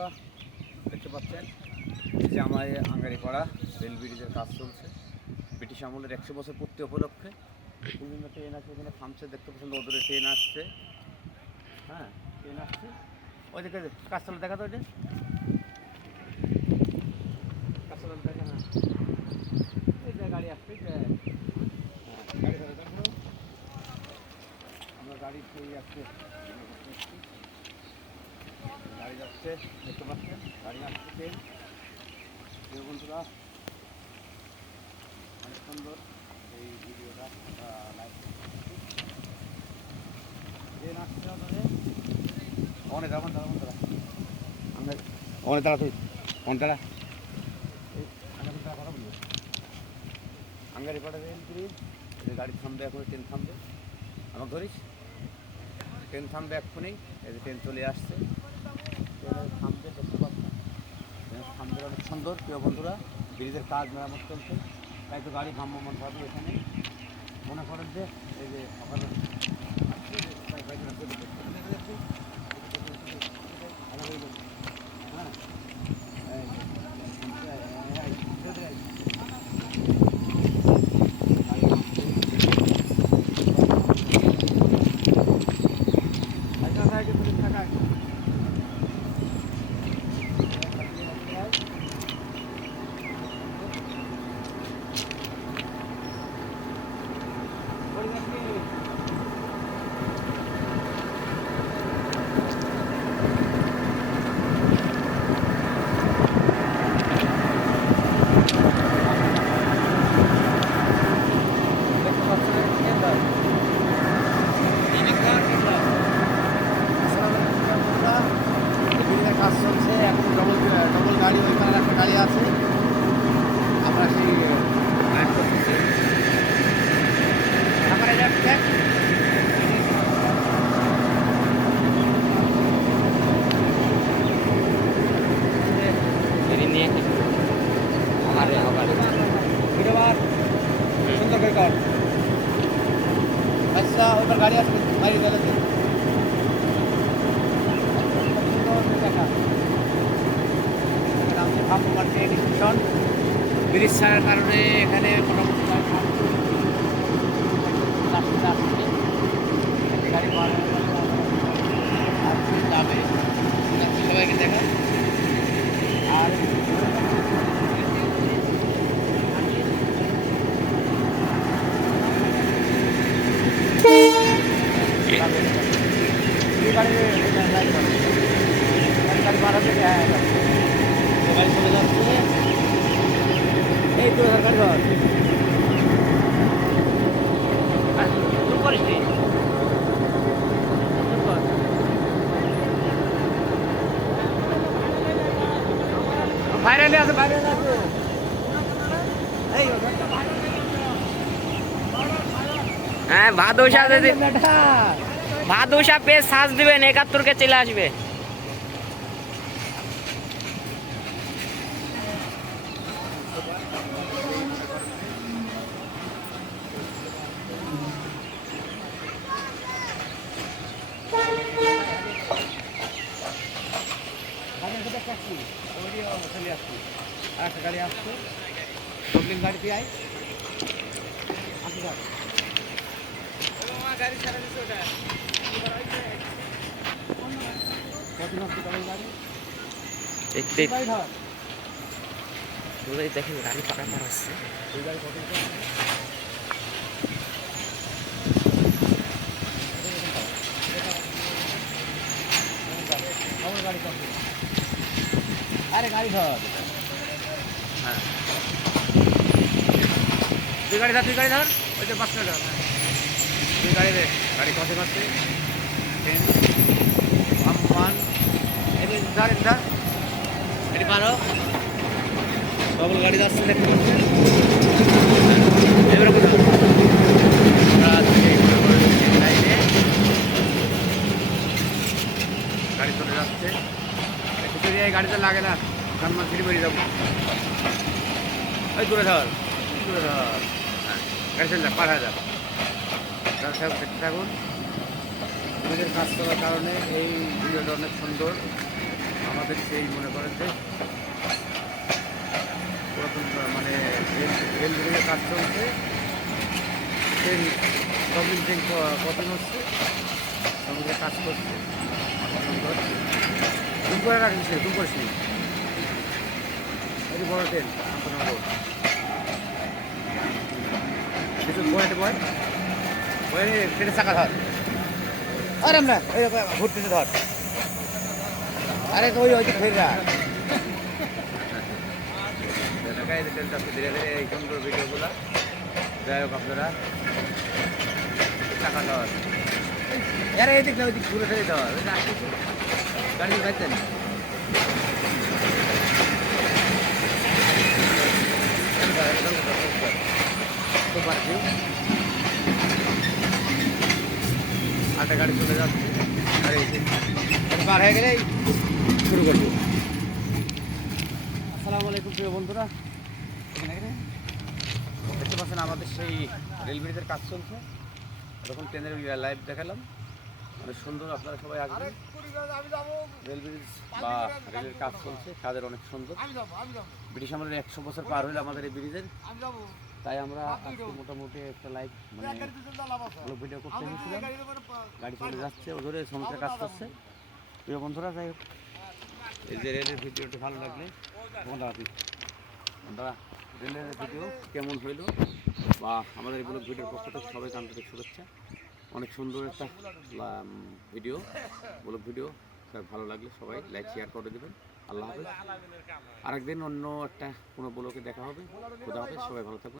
বন্ধুরা দেখতে পাচ্ছেন যে আমার আঙ্গারিপাড়া রেল ব্রিজের কাজ চলছে। ব্রিটিশ আমলের 100 বছর পূর্তি উপলক্ষে বিভিন্ন ট্রেন আছে, এখানে থামছে, দেখতে পাচ্ছেন রোদরে ট্রেন আসছে। হ্যাঁ, ট্রেন আসছে, ওই দিকে কাজ চলে, দেখা তো ওইটা কাজ চলে, দেখা না, এই যে গাড়ি আসছে, হ্যাঁ গাড়ি ধরে দেখো, আমরা গাড়ি সেই আসছে, গাড়ি যাচ্ছে, দেখতে পাচ্ছেন গাড়ি আসছে ট্রেন। বন্ধুরা অনেক সুন্দর এই ভিডিওটা লাইভ ট্রেন আসছে, অনেক দাঁড়ান দাঁড়ান দাঁড়া আমরা অনেক দাঁড়া, তুই অনেক দাঁড়া, এই কথা বলবো। আঙ্গারিপাড়া রেল ব্রিজ, গাড়ি থামবে এখন, ট্রেন থামবে, আমাকে ধরিস, ট্রেন থামবে এক্ষুনি, এই যে ট্রেন চলে আসছে, ট্রেন থামবে, দেখতে পাচ্ছেন ট্রেন থামবে। অনেক সুন্দর প্রিয় বন্ধুরা, ব্রিজের কাজ মেরামত চলছে, তাই তো গাড়ি ভ্রাম্যমান ভাবে এখানে মনে করেন যে এই যে সকালে কাজ চলছে এখন, ডবল ডবল গাড়ি, ওইখানে একটা গাড়ি আছে, আমরা সেই গাড়ি করতেছি। আমার দেখ নিয়ে সুন্দর করে কর, আচ্ছা ওইবার গাড়ি আছে, গাড়ি গেলে ব্রিজ ছাড়ার কারণে এখানে মোটামুটি গাড়ি যাবে, সবাইকে দেখা। আর গাড়ি বাড়াতে, হ্যাঁ গাড়ি চলে যাচ্ছে, এই তো গাড়ি ধর করিস নি, বাইরে আছে, বাইরে আছে, হ্যাঁ ভাদুষা পেজ সার্চ দিবেন, 71 চলে আসবে। একটা গাড়ি আসছে, গাড়িতে আয় আসি গাড়ি ছাড়া দিচ্ছে, ওটা দেখেন গাড়ি পারাপার আসছে। আরে গাড়ি ধর, হ্যাঁ তুই গাড়ি ধর, তুই গাড়ি ধর, ওই যে বাসটা ধর, তুই গাড়ি দে, গাড়ি কত করছে ট্রেন আম্মান, এদিকে ধর, ধর এটি পারো, ডবল গাড়ি যাচ্ছে, দেখতে পাচ্ছেন এবার কোথাও গাড়ি চলে যাচ্ছে, এই গাড়িতে লাগে না, ধানমান ফিরে বেরিয়ে যাবো, ওই দূরে ধর, দূরে ধর, হ্যাঁ গাড়ি চলে যাক, পার হয়ে যাক, দেখতে থাকুন। ব্রিজের কাজ করার কারণে এই ভিডিওটা অনেক সুন্দর, আমার আমাদের সেই মনে করেন যে পুরাতন মানে রেল ব্রিজের কাজ চলছে, সেই ডবলিং ট্রেন কঠিন হচ্ছে, শ্রমিকরা কাজ করছে অনেক সুন্দর। তুমি করে রাখিস নি, তুমি করিস নি, এই যে বড় ট্রেন কিছু বয়েটে বয় বয়ে ট্রেনের চাকা ধর, আরে আমরা এই ঘুরতেছে ধর, আরে তো ওই হয়তো ফের রাখ ধীরে ধীরে এই সুন্দর ভিডিওগুলো। যাই হোক আপনারা টাকা ধর, আরে এই দিক না ওই দিক ঘুরে ফেরে ধর, গাড়ি পাইতেন আটটা গাড়ি চলে যাচ্ছে, আর এই যে পার হয়ে গেলেই শুরু করবো। আসসালামু আলাইকুম প্রিয় বন্ধুরা, দেখতে পাচ্ছেন আমাদের সেই রেল ব্রিজের কাজ চলছে। তখন ট্রেনের লাইভ দেখালাম, অনেক সুন্দর, আপনারা সবাই আসবেন। রেল ব্রিজ বা রেলের কাজ চলছে, কাজের অনেক সুন্দর। ব্রিটিশ আমলের 100 বছর পার হইলো আমাদের এই ব্রিজের, তাই আমরা আজকে মোটামুটি একটা লাইভ মানে ভিডিও করতে এসেছিলাম। গাড়ি চলে যাচ্ছে, ওধরে শ্রমিকরা কাজ করছে। প্রিয় বন্ধুরা, যাই হোক এই যে রেলের ভিডিওটি ভালো লাগলে দাদা রেলের ভিডিও কেমন হইলো বা আমাদের এই ব্লগ ভিডিওর পক্ষ থেকে সবাইকে আন্তরিক শুভেচ্ছা। অনেক সুন্দর একটা ভিডিও, ব্লগ ভিডিও। ভালো লাগলে সবাই লাইক শেয়ার করে দেবেন। আল্লাহ হাফেজ। আরেকদিন অন্য একটা কোনো ব্লগে দেখা হবে। খোদা হাফেজ, সবাই ভালো থাকবেন।